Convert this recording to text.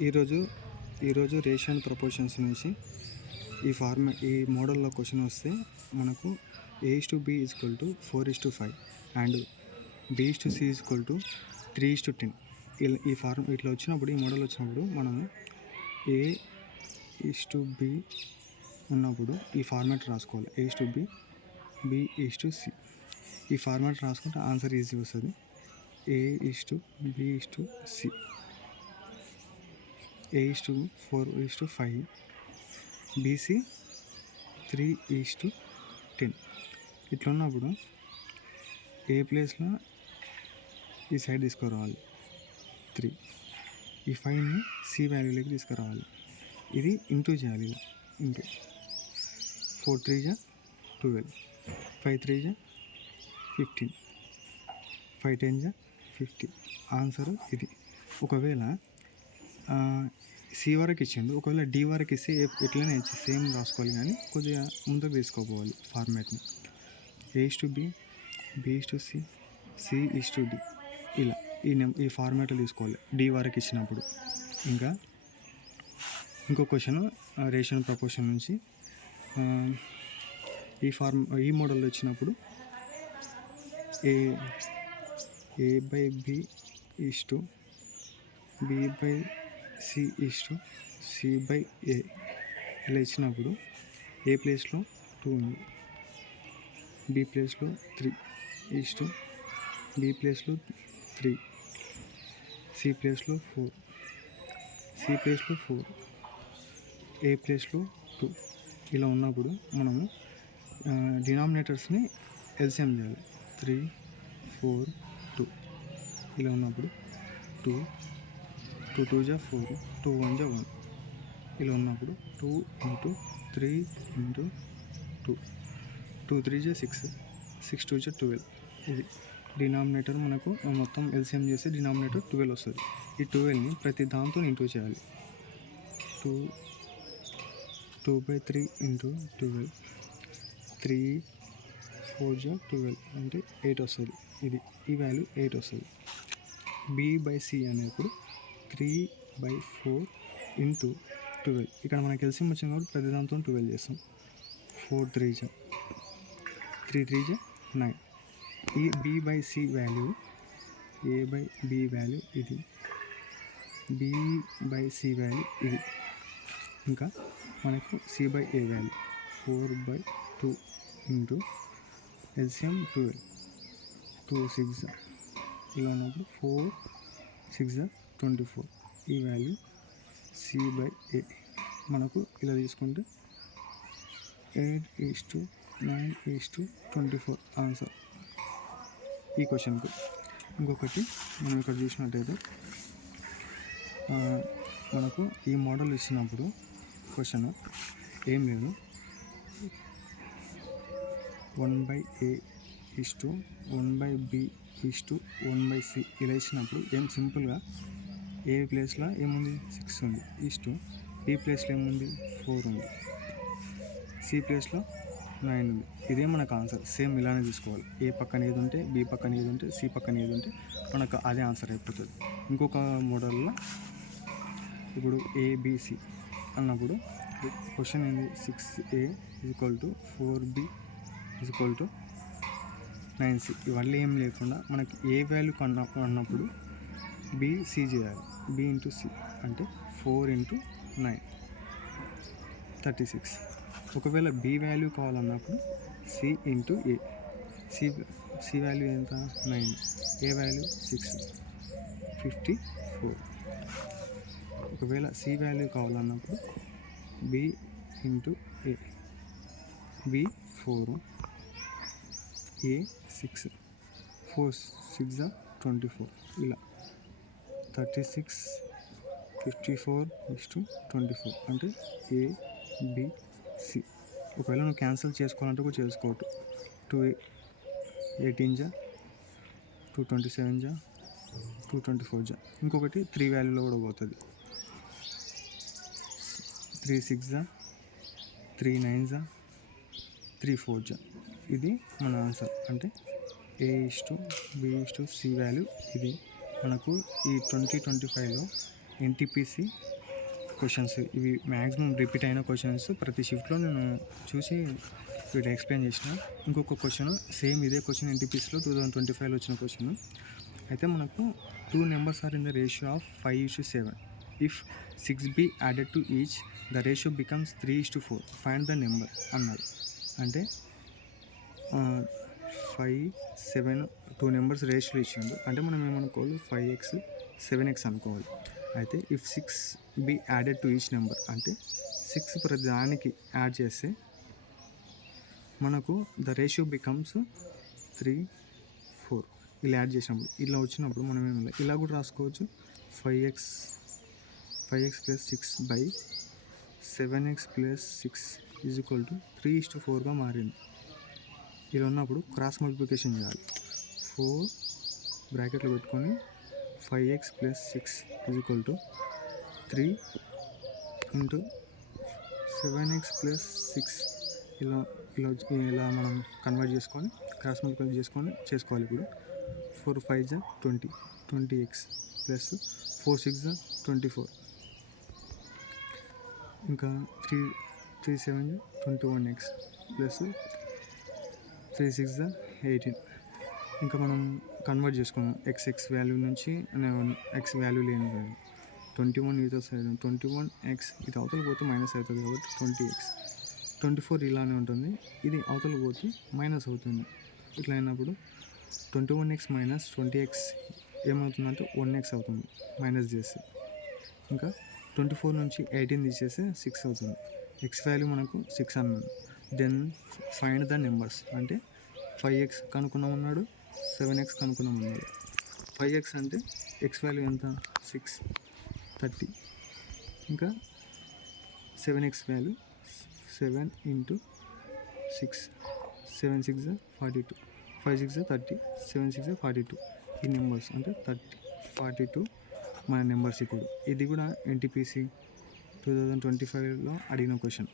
ఈరోజు ఈరోజు ratio and proportions నుంచి ఈ మోడల్లో క్వశ్చన్ వస్తే మనకు A/B = 4:5 అండ్ B/C = 3:10 ఇట్లా వచ్చినప్పుడు, ఈ మోడల్ వచ్చినప్పుడు మనము A/B ఉన్నప్పుడు ఈ ఫార్మాట్ రాసుకోవాలి. A/B, B/C ఈ ఫార్మాట్ రాసుకుంటే ఆన్సర్ ఈజీ వస్తుంది. A/B/C, A/4:5, BC 3:10 ఇట్లా ఉన్నప్పుడు ఏ ప్లేస్లో ఈ సైడ్ తీసుకురావాలి 3, ఈ 5ని C వాల్యూలోకి తీసుకురావాలి. ఇది ఇంటూ చేయాలి. ఇలా ఇంటూ 4 3 12, 5 3 15, 5 10 50. ఆన్సర్ ఇది. ఒకవేళ C వరకు ఇచ్చిండు, ఒకవేళ D వరకు ఇస్తే ఎట్లనే సేమ్ రాసుకోవాలి, కానీ కొద్దిగా ముందుకు తీసుకోపోవాలి ఫార్మాట్ని. A/B, B/C, C/D ఇలా ఈ ఫార్మాట్లో తీసుకోవాలి D వరకు ఇచ్చినప్పుడు. ఇంకా ఇంకో క్వశ్చన్ రేషియో అండ్ ప్రపోర్షన్ నుంచి ఈ మోడల్లో ఇచ్చినప్పుడు A/B = B/C = C/A ఇలా ఇచ్చినప్పుడు ఏ ప్లేస్లో 2 ఉంది, B ప్లేస్లో 3 B ప్లేస్లో 3, C ప్లేస్లో 4, C ప్లేస్లో 4, A ప్లేస్లో 2 ఇలా ఉన్నప్పుడు మనము డినామినేటర్స్ని ఎల్సిఎం చేయాలి. 3 4 2 ఇలా ఉన్నప్పుడు 2 2 2 4, 2 1 1 ఇలా ఉన్నప్పుడు 2 × 3 × 2, 2 3 6, 6 2 12. ఇది డినామినేటర్ మనకు మొత్తం ఎల్సిఎం చేస్తే డినామినేటర్ 12 వస్తుంది. ఈ 12ని ప్రతి దాంతో ఇంటూ చేయాలి. 2/3 × 12, 3 4 12 అంటే 8 వస్తుంది. ఈ వాల్యూ 8 వస్తుంది. B/C అనేప్పుడు 3/4 × 12. ఇక్కడ మనకి ఎల్సిఎం వచ్చింది కాబట్టి ప్రతి దాంతో 12 చేస్తాం. 4 3 3 3 9. ఈ B/C వాల్యూ, A/B వాల్యూ ఇది, B/C వాల్యూ ఇది. ఇంకా మనకు C/A వాల్యూ 4/2 × ఎల్సిఎం 12, 2 6 ఇలా ఉన్నప్పుడు 4 6 24. ఈ వాల్యూ C/A మనకు ఇలా తీసుకుంటే 8:9:24 ఆన్సర్ ఈ క్వశ్చన్కు. ఇంకొకటి మనం ఇక్కడ చూసినట్టయితే మనకు ఈ మోడల్ ఇచ్చినప్పుడు క్వశ్చన్ ఏం లేదు, 1/A = 1/B = 1/C ఇలా ఇచ్చినప్పుడు ఏం సింపుల్గా ఏ ప్లేస్లో ఏముంది 6 ఉంది, B ప్లేస్లో ఏముంది 4 ఉంది, C ప్లేస్లో 9 ఉంది. ఇదే మనకు ఆన్సర్. సేమ్ ఇలానే తీసుకోవాలి. ఏ పక్కన ఏది ఉంటే B పక్కన ఏది ఉంటే C పక్కన ఏది ఉంటే మనకు అదే ఆన్సర్ అయిపోతుంది. ఇంకొక మోడల్లో ఇప్పుడు ABC అన్నప్పుడు క్వశ్చన్ ఏంది, 6A = 4B = 9C. ఇవన్నీ ఏం లేకుండా మనకి ఏ వాల్యూ అన్నప్పుడు BC చేయాలి. B × C అంటే 4 × 9 36. ఒకవేళ B వాల్యూ కావాలన్నప్పుడు C × A. C వాల్యూ ఎంత 9, A వాల్యూ 6 54. ఒకవేళ C వాల్యూ కావాలన్నప్పుడు B × A. B 4, A 6, 4 6 24 ఇలా 36 54:24 అంటే ABC. ఒకవేళ నువ్వు క్యాన్సిల్ చేసుకోవాలంటే కూడా చేసుకోవచ్చు. 2 18 2 27 2 24. ఇంకొకటి 3 వాల్యూలో కూడా పోతుంది. 3 6 3 9 3 4. ఇది మన ఆన్సర్. అంటే A/B/C వాల్యూ ఇది. మనకు ఈ 2025లో ఎన్టీపీసీ క్వశ్చన్స్. ఇవి మ్యాక్సిమం రిపీట్ అయిన క్వశ్చన్స్. ప్రతి షిఫ్ట్లో నేను చూసి వీటి ఎక్స్ప్లెయిన్ చేసిన. ఇంకొక క్వశ్చన్ సేమ్ ఇదే క్వశ్చన్ ఎన్టీపీసీలో 2025లో వచ్చిన క్వశ్చన్. అయితే మనకు 2 numbers are in the ratio of 5:7. If 6 be added to each, the ratio becomes 3:4. Find the number అన్నాడు. అంటే 5, 7 2 నెంబర్స్ రేషియో ఇచ్చిండు. అంటే మనం ఏమనుకోవాలి, 5x 7x అనుకోవాలి. అయితే if 6 be added to each number అంటే 6 ప్రతి దానికి యాడ్ చేస్తే మనకు ద రేషియో బికమ్స్ 3:4. ఇలా యాడ్ చేసినప్పుడు ఇలా వచ్చినప్పుడు మనం ఏమి ఇలా కూడా రాసుకోవచ్చు. 5x plus 6 by 7x plus 6 is equal to 3:4గా మారింది. ఇలా ఉన్నప్పుడు క్రాస్ మల్టిప్లికేషన్ చేయాలి. 4 బ్రాకెట్లో పెట్టుకొని 5x plus 6 is equal to 3 into 7x plus 6 ఇలా మనం కన్వర్ట్ చేసుకొని క్రాస్ మల్టిప్లికేషన్ చేసుకోవాలి. ఇప్పుడు 4 5 20x ప్లస్ 4 6 24, ఇంకా 3 7 21x ప్లస్ 3 6 18. ఇంకా మనం కన్వర్ట్ చేసుకున్నాం ఎక్స్ వాల్యూ నుంచి ఎక్స్ వాల్యూ లేని వాల్యూ 21 ఇది సైడ్ 21x ఇది అవతల పోతే మైనస్ అవుతుంది కాబట్టి 20x. 24 ఇలానే ఉంటుంది, ఇది అవతల పోతే మైనస్ అవుతుంది. ఇట్లా అయినప్పుడు 21x మైనస్ 20x ఏమవుతుందంటే 1x అవుతుంది మైనస్ చేస్తే. ఇంకా 24 నుంచి 18 తీసేస్తే 6 అవుతుంది. ఎక్స్ వాల్యూ మనకు 6 అన్నాడు. దెన్ ఫైండ్ ద నెంబర్స్ అంటే 5x కనుక్కున్నామన్నాడు, 7x కనుక్కున్నామన్నాడు. 5x అంటే ఎక్స్ వాల్యూ ఎంత 6 30, ఇంకా 7x వాల్యూ 7 ఇంటూ 6 7 6 42, 5 6 30, 7 6 42. ఈ నెంబర్స్ అంటే 30 42 మన నెంబర్స్. ఇప్పుడు ఇది కూడా ఎన్టీపీసీ 2025లో అడిగిన క్వశ్చన్.